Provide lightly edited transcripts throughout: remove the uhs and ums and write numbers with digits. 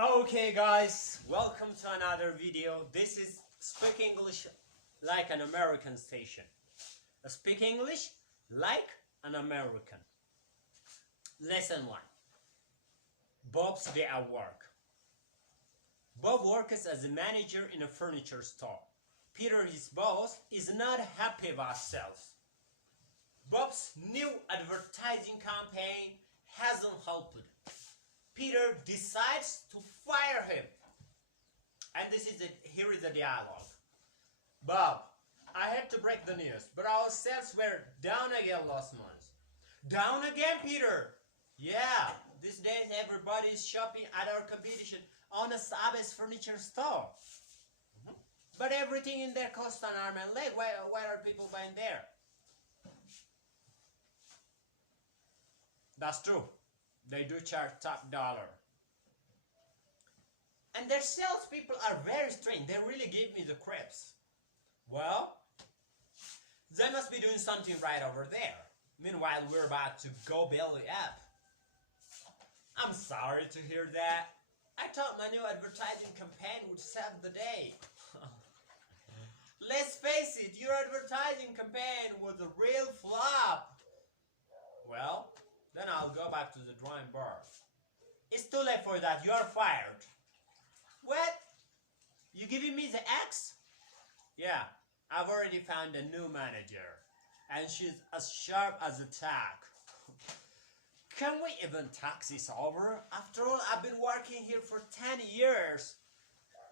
Okay guys, welcome to another video. This is Speak English like an American station. Speak English like an American. Lesson 1. Bob's day at work. Bob works as a manager in a furniture store. Peter, his boss, is not happy about sales. Bob's new advertising campaign hasn't helped. Peter decides to fire him. And here is the dialogue. Bob, I had to break the news, but our sales were down again last month. Down again, Peter? Yeah, these days everybody is shopping at our competition on a Sabbath furniture store. But everything in there costs an arm and leg. Why are people buying there? That's true. They do charge top dollar. And their salespeople are very strange. They really give me the creeps. Well, they must be doing something right over there. Meanwhile, we're about to go belly up. I'm sorry to hear that. I thought my new advertising campaign would save the day. Let's face it, your advertising campaign was a real flop. Well, then I'll go back to the drawing board. It's too late for that. You are fired. What? You giving me the X? Yeah, I've already found a new manager. And she's as sharp as a tack. Can we even talk this over? After all, I've been working here for 10 years.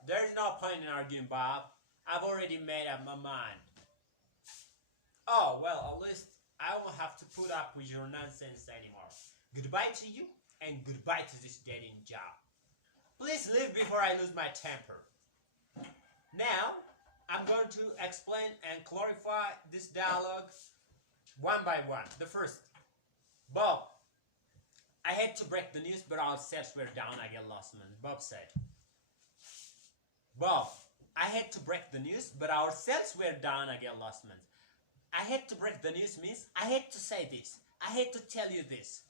There's no point in arguing, Bob. I've already made up my mind. Oh, well, at least I won't have to put up with your nonsense anymore. Goodbye to you, and goodbye to this dating job. Please leave before I lose my temper. Now, I'm going to explain and clarify this dialogue one by one. The first, Bob, I hate to break the news, but our sales were down again last month. Bob said. Bob, I hate to break the news, but our sales were down again last month. I hate to break the news means I hate to say this. I hate to tell you this.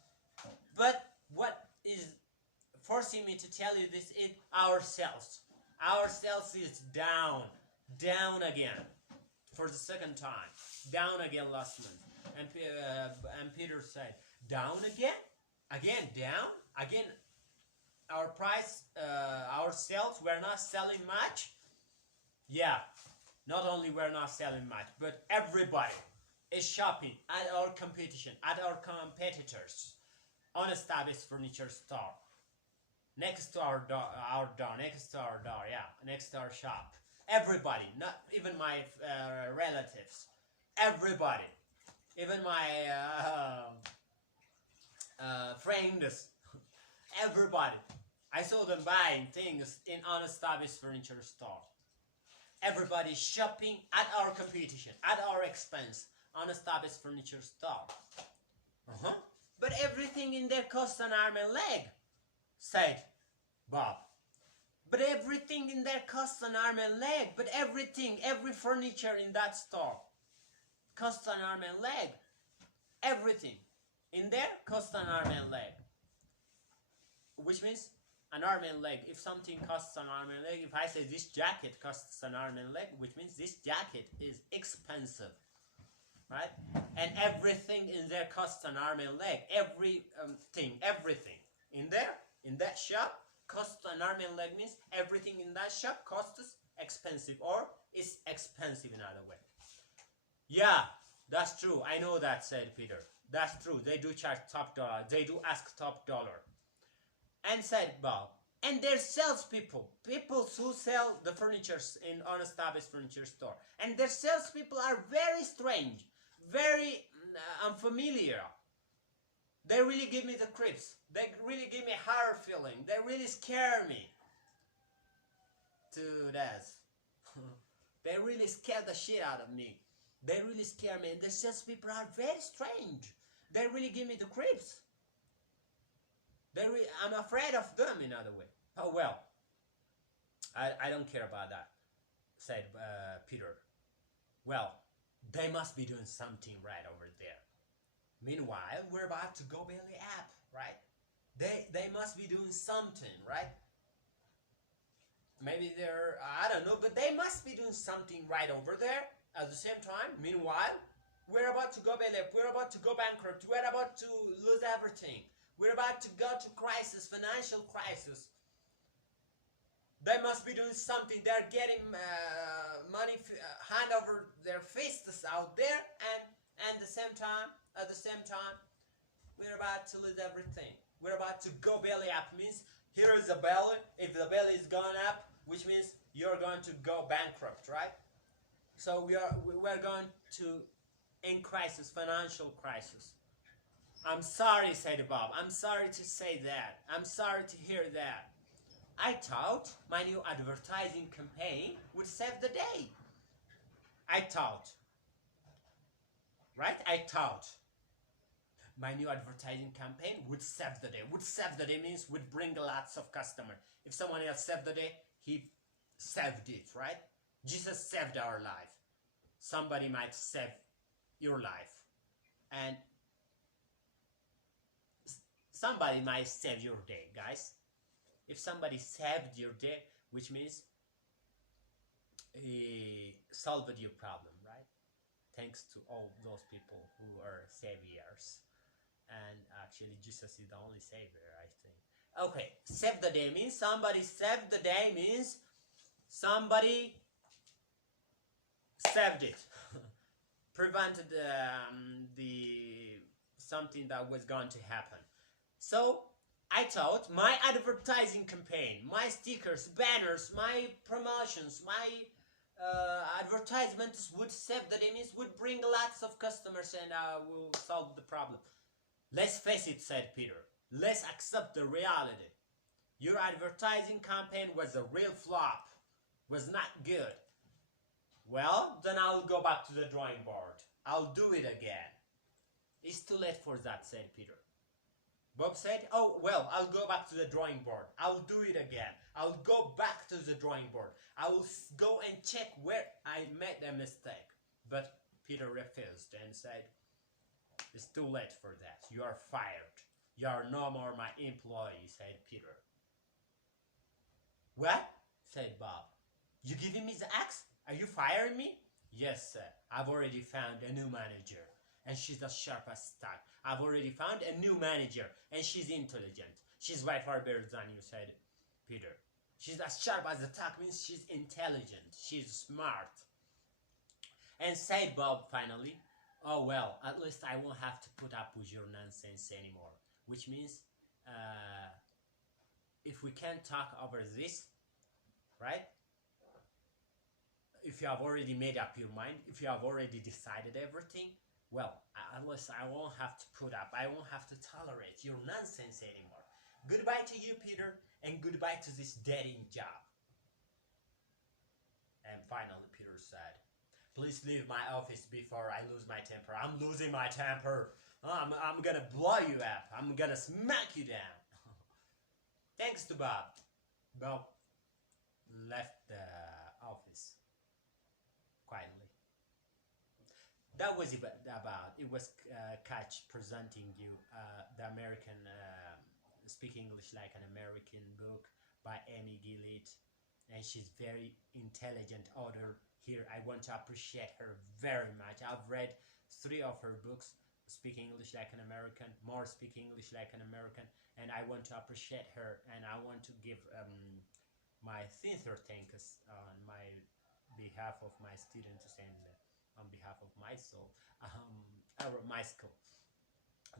But what is forcing me to tell you this is our sales. Our sales is down. Down again. For the second time. Down again last month. And Peter said, down again? Again down? Again our price, our sales, we're not selling much? Yeah. Not only we're not selling much, but everybody is shopping at our competition, at our competitors, on a Sabbath furniture store, next to our door, next to our door, yeah, next to our shop. Everybody, not even my relatives, everybody, even my friends, everybody. I saw them buying things on a Sabbath furniture store. Everybody shopping at our competition, at our expense, on a Sabbath furniture store. But everything in there costs an arm and leg, said Bob. But everything in there costs an arm and leg. But everything, every furniture in that store costs an arm and leg. Everything in there costs an arm and leg. Which means an arm and leg. If something costs an arm and leg, if I say this jacket costs an arm and leg, which means this jacket is expensive, right? And everything in there costs an arm and leg. Everything in there, in that shop, costs an arm and leg means everything in that shop costs expensive or is expensive in other way. Yeah, that's true. I know that, said Peter. That's true. They do charge top dollar. They do ask top dollar. And said Bob, and their salespeople, people who sell the furniture on a Sabbath furniture store, and their salespeople are very strange, very unfamiliar. They really give me the creeps. They really give me a horror feeling. They really scare me to death. They really scare the shit out of me. They really scare me. And the salespeople are very strange. They really give me the creeps. I'm afraid of them in other way. Oh well, I don't care about that, said Peter. Well, they must be doing something right over there. Meanwhile, we're about to go belly up, right? They must be doing something, right? Maybe they're, I don't know, but they must be doing something right over there. At the same time, meanwhile, we're about to go belly up, we're about to go bankrupt, we're about to lose everything, we're about to go to crisis, financial crisis. They must be doing something. They're getting money hand over their fists out there, and at the same time, we're about to lose everything. We're about to go belly up. Means here is the belly. If the belly is going up, which means you're going to go bankrupt, right? So we're going to in crisis, financial crisis. I'm sorry, said Bob. I'm sorry to say that. I'm sorry to hear that. I thought my new advertising campaign would save the day. I thought, right? I thought my new advertising campaign would save the day. Would save the day means would bring lots of customers. If someone else saved the day, he saved it, right? Jesus saved our life. Somebody might save your life. And somebody might save your day, guys. If somebody saved your day, which means he solved your problem, right? Thanks to all those people who are saviors. And actually, Jesus is the only savior, I think. Okay, save the day means somebody saved the day means somebody saved it. Prevented the something that was going to happen. So I thought my advertising campaign, my stickers, banners, my promotions, my advertisements would save the day, means would bring lots of customers and will solve the problem. Let's face it, said Peter. Let's accept the reality. Your advertising campaign was a real flop, was not good. Well, then I'll go back to the drawing board. I'll do it again. It's too late for that, said Peter. Bob said, oh, well, I'll go back to the drawing board. I'll do it again. I'll go back to the drawing board. I will go and check where I made a mistake. But Peter refused and said, it's too late for that. You are fired. You are no more my employee, said Peter. What? Said Bob. You giving me the axe? Are you firing me? Yes, sir. I've already found a new manager. And she's as sharp as tack. I've already found a new manager, and she's intelligent. She's by far better than you, said Peter. She's as sharp as a tack means she's intelligent. She's smart. And said Bob finally, oh well, at least I won't have to put up with your nonsense anymore. Which means, if we can't talk over this, right? If you have already made up your mind, if you have already decided everything, well, at least I won't have to put up, I won't have to tolerate your nonsense anymore. Goodbye to you, Peter, and goodbye to this dead-end job. And finally, Peter said, please leave my office before I lose my temper. I'm losing my temper. I'm gonna blow you up. I'm gonna smack you down. Thanks to Bob. Bob left the office quietly. That was about. It was Kach presenting you the American Speak English Like an American book by Amy Gillett, and she's very intelligent author. Here, I want to appreciate her very much. I've read 3 of her books: Speak English Like an American, More Speak English Like an American, and I want to appreciate her, and I want to give my sincere thanks on my behalf of my students and on behalf of my soul, my school.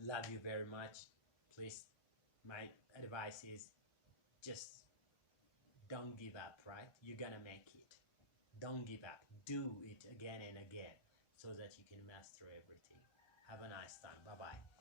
Love you very much. Please, my advice is just don't give up, right? You're gonna make it. Don't give up. Do it again and again so that you can master everything. Have a nice time. Bye-bye.